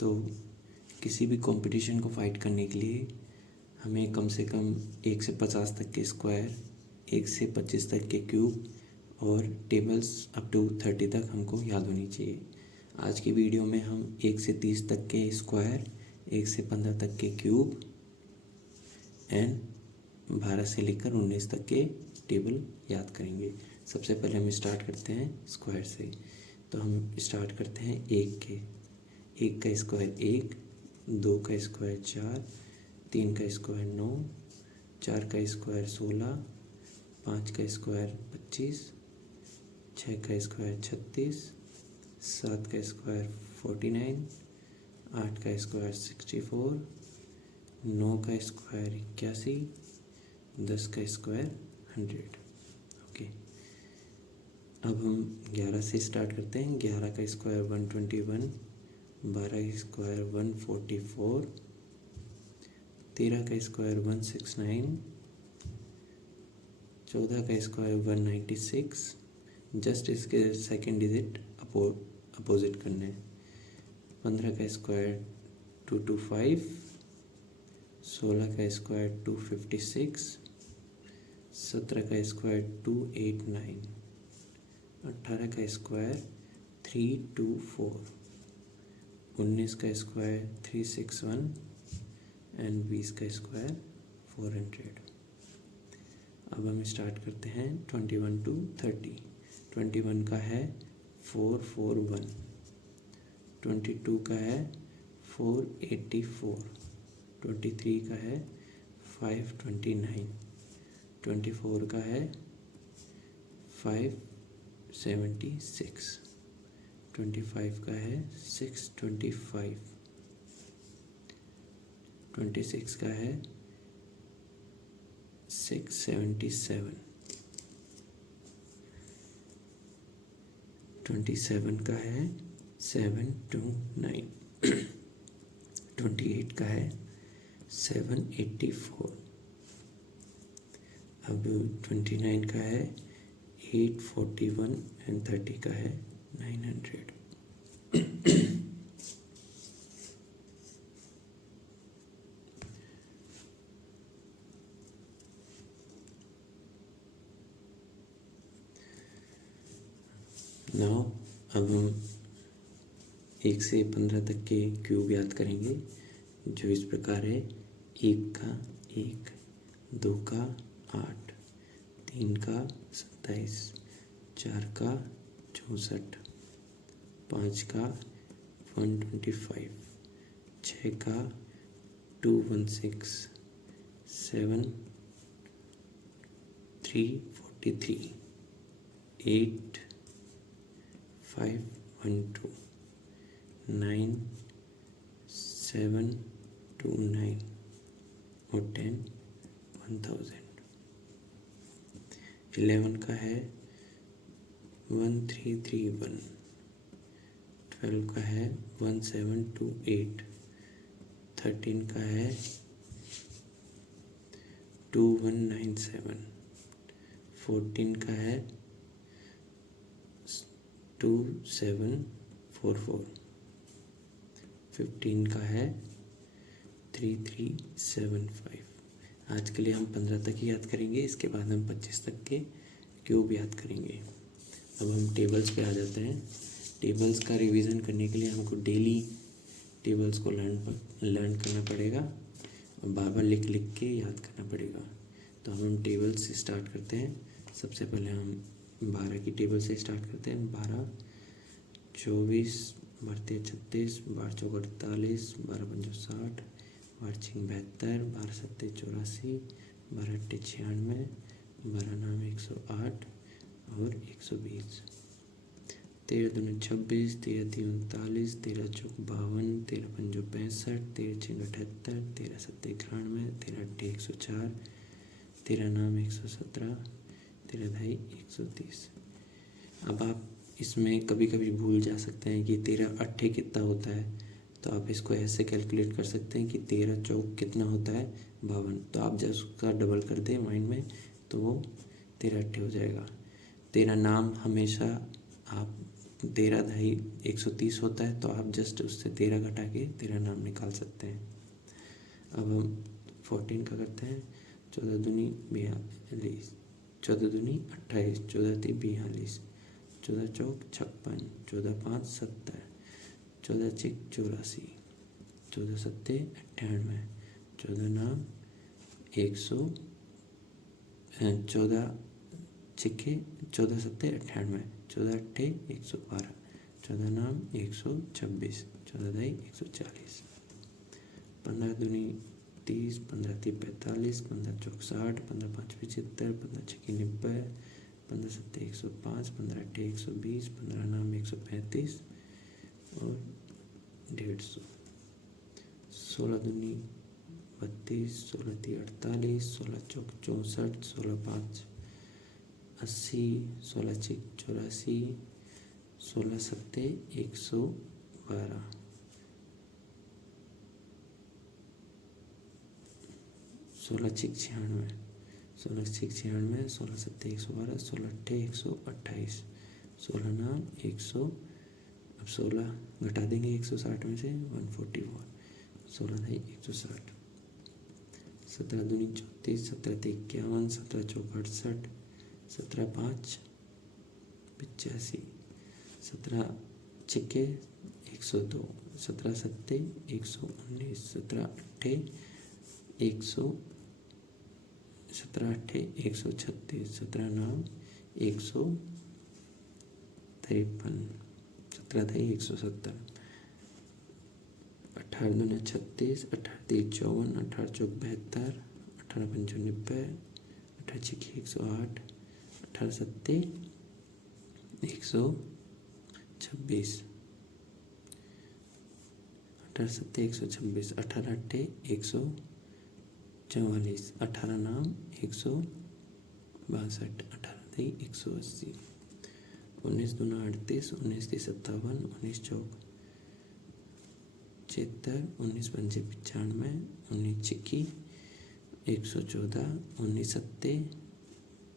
तो किसी भी कंपटीशन को फाइट करने के लिए हमें कम से कम 1 से 50 तक के स्क्वायर, 1 से 25 तक के क्यूब और टेबल्स अप टू 30 तक हमको याद होनी चाहिए। आज की वीडियो में हम 1 से 30 तक के स्क्वायर, 1 से 15 तक के क्यूब एंड 12 से लेकर 19 तक के टेबल याद करेंगे। सबसे पहले हम स्टार्ट करते हैं स्क्वायर से। तो हम स्टार्ट करते हैं 1 के। 1 का स्क्वायर 1, 2 का स्क्वायर 4, 3 का स्क्वायर 9, 4 का स्क्वायर 16, 5 का स्क्वायर 25, 6 का स्क्वायर 36, 7 का स्क्वायर 49, 8 का स्क्वायर 64, 9 का स्क्वायर 81, 10 का स्क्वायर 100। ओके, अब हम 11 से स्टार्ट करते हैं। 11 का स्क्वायर 121, 12 का स्क्वायर 144, 13 का स्क्वायर 169, 14 का स्क्वायर 196। जस्ट इसके सेकेंड डिजिट अपोजिट करने हैं। 15 का स्क्वायर 225, 16 का स्क्वायर 256, 17 का स्क्वायर 289, 18 का स्क्वायर 324, 19 का स्क्वायर 361 एंड 20 का स्क्वायर 400। अब हम स्टार्ट करते हैं 21 to 30। 21 का है 441, 22 का है 484, 23 का है 529, 24 का है 576, 25 का है 625, 26 का है 677, 27 का है 729, 28 का है 784। अब 29 का है 841 एंड 30 का है 900। नाउ अब हम 1 से 15 तक के क्यूब याद करेंगे, जो इस प्रकार है। 1 का 1, 2 का 8, 3 का 27, 4 का 64, 5 का 125, 6 का 216, 7 343, 8 512, 9 729 और 10 1000। 11 का है 1331, 12 का है 1728, 13 का है 2197, 14 का है 2744, 15 का है 3375। आज के लिए हम 15 तक ही याद करेंगे, इसके बाद हम 25 तक के क्यूब याद करेंगे। अब हम टेबल्स पे आ जाते हैं। टेबल्स का रिवीजन करने के लिए हमको डेली टेबल्स को लर्न करना पड़ेगा और बार बार लिख लिख के याद करना पड़ेगा। तो हम टेबल्स से स्टार्ट करते हैं। सबसे पहले हम 12 की टेबल से स्टार्ट करते हैं। 12, 24, 12 36, 12 चौक 48, 12 पंजो 60, 12 छिंग 72, 12 सत्ते 84, 12 अट्ठे 96, 12 नाम 108 और 120, 13 दूनी 26, 13 तीन 39, 13 चौक 52, 13 पंजो 65, 13 छिंग 78, 13 सत्ते 91, 13 अट्ठे 104, 13 नाम 117, 13 ढाई 130। अब आप इसमें कभी कभी भूल जा सकते हैं कि 13 अट्ठे कितना होता है, तो आप इसको ऐसे कैलकुलेट कर सकते हैं कि 13 चौक कितना होता है 52। तो आप जब उसका डबल कर दें माइंड में तो वो 13 अट्ठे हो जाएगा। 13 नाम हमेशा आप 13 ढाई 130 होता है, तो आप जस्ट उससे 13 घटा के 13 नाम निकाल सकते हैं। अब हम 14 का करते हैं। 14 दूनी 42, 14 दूनी 28, 14 ती 42, 14 चौक 56, 14 पाँच 70, 14 छिक 84, 14 सत्ते 98, 14 नाम 100, 14 छिके 14 सत्ते 98, 14 अट्ठे 112, 14 नाम 126, 14 दही 140, 15 दूनी 30, 15 ती 45, 15 चौक 60, 15 पाँच 75, 15 छिकी 90, 15 सत्ते 105, 15 अट्ठे 120, 15 नाम 135 और 150, 16 दूनी 32, 16 ती 48, 16 चौक 64, 16 पाँच 80, 16 छिक 84, 16 सत्ते 112, 16 छिक 96, 16 छिक 96, 16 सत्ते 112, 16 अट्ठे 128, 16 नाम 100, अब 16 घटा देंगे 160 में से 144, 16 दही 160, 17 दूनी 34, 17 ते 51, 17 चौक 68, 17 पाँच 85, 17 छिके 102, 17 सत्ते 119, 17 अट्ठे 100, 17 अट्ठे 136, 17 नाम 153, 17 दही 170, 18 दूनी 36, 18 ती 54, 18 चौक 72, 18 पंचो 90, 18 छिकी 108, 18 सत्ते 126, 18 सत्ते 126, 18 अट्ठे 144, 18 नाम 162, 18 दही 180, 19 दूना 38, 19 ती 57, 19 चौक 76, 19 पंचे 95, 19 छिकी 114, 19 सत्ते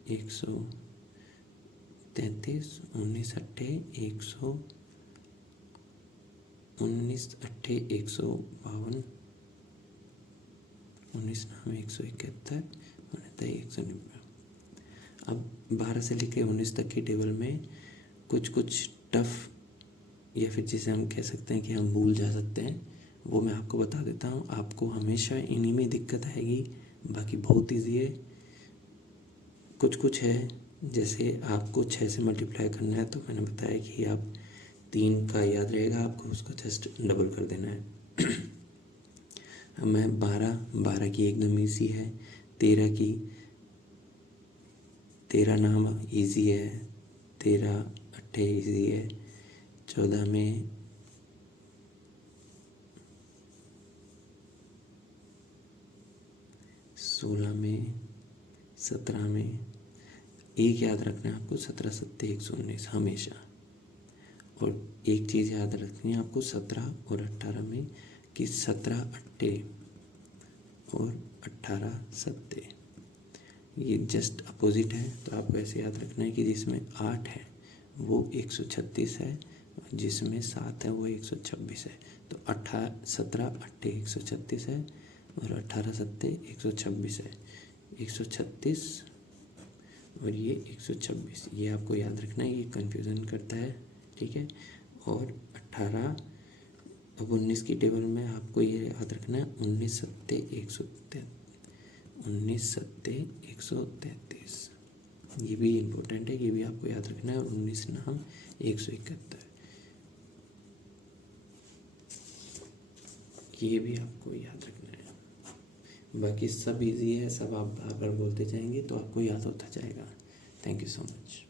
133, 19 अट्ठे 100, 19 अट्ठे 152, 19 नाम 171, 19 190। अब 12 से लेकर 19 तक की टेबल में कुछ टफ या फिर जिसे हम कह सकते हैं कि हम भूल जा सकते हैं, वो मैं आपको बता देता हूँ। आपको हमेशा इन्हीं में दिक्कत आएगी, बाकी बहुत ईजी है। कुछ है, जैसे आपको 6 से मल्टीप्लाई करना है, तो मैंने बताया कि आप 3 का याद रहेगा, आपको उसको जस्ट डबल कर देना है। अब मैं 12 की एकदम ईजी है, 13 नाम ईजी है, 13 अट्ठे ईजी है, 14 में 16 में 17 में एक याद रखना है आपको, 17 सत्ते 119 हमेशा। और एक चीज़ याद रखनी है आपको 17 और 18 में कि 17 अट्ठे और 18 सत्ते, ये जस्ट अपोजिट है। तो आपको ऐसे याद रखना है कि जिसमें 8 है वो 136 है, और जिसमें 7 है वो 126 है। तो 17 अट्ठे 136 है और 18 सत्ते 126 है। 136 और ये 126, ये आपको याद रखना है, ये कन्फ्यूज़न करता है, ठीक है। और 18 अब 19 की टेबल में आपको ये याद रखना है 19 सत्ते 133, ये भी इम्पोर्टेंट है, ये भी आपको याद रखना है। और 19 नाम 171, ये भी आपको याद रखना है। बाकी सब इजी है, सब आप बार बार बोलते जाएंगे तो आपको याद होता जाएगा। Thank you so much.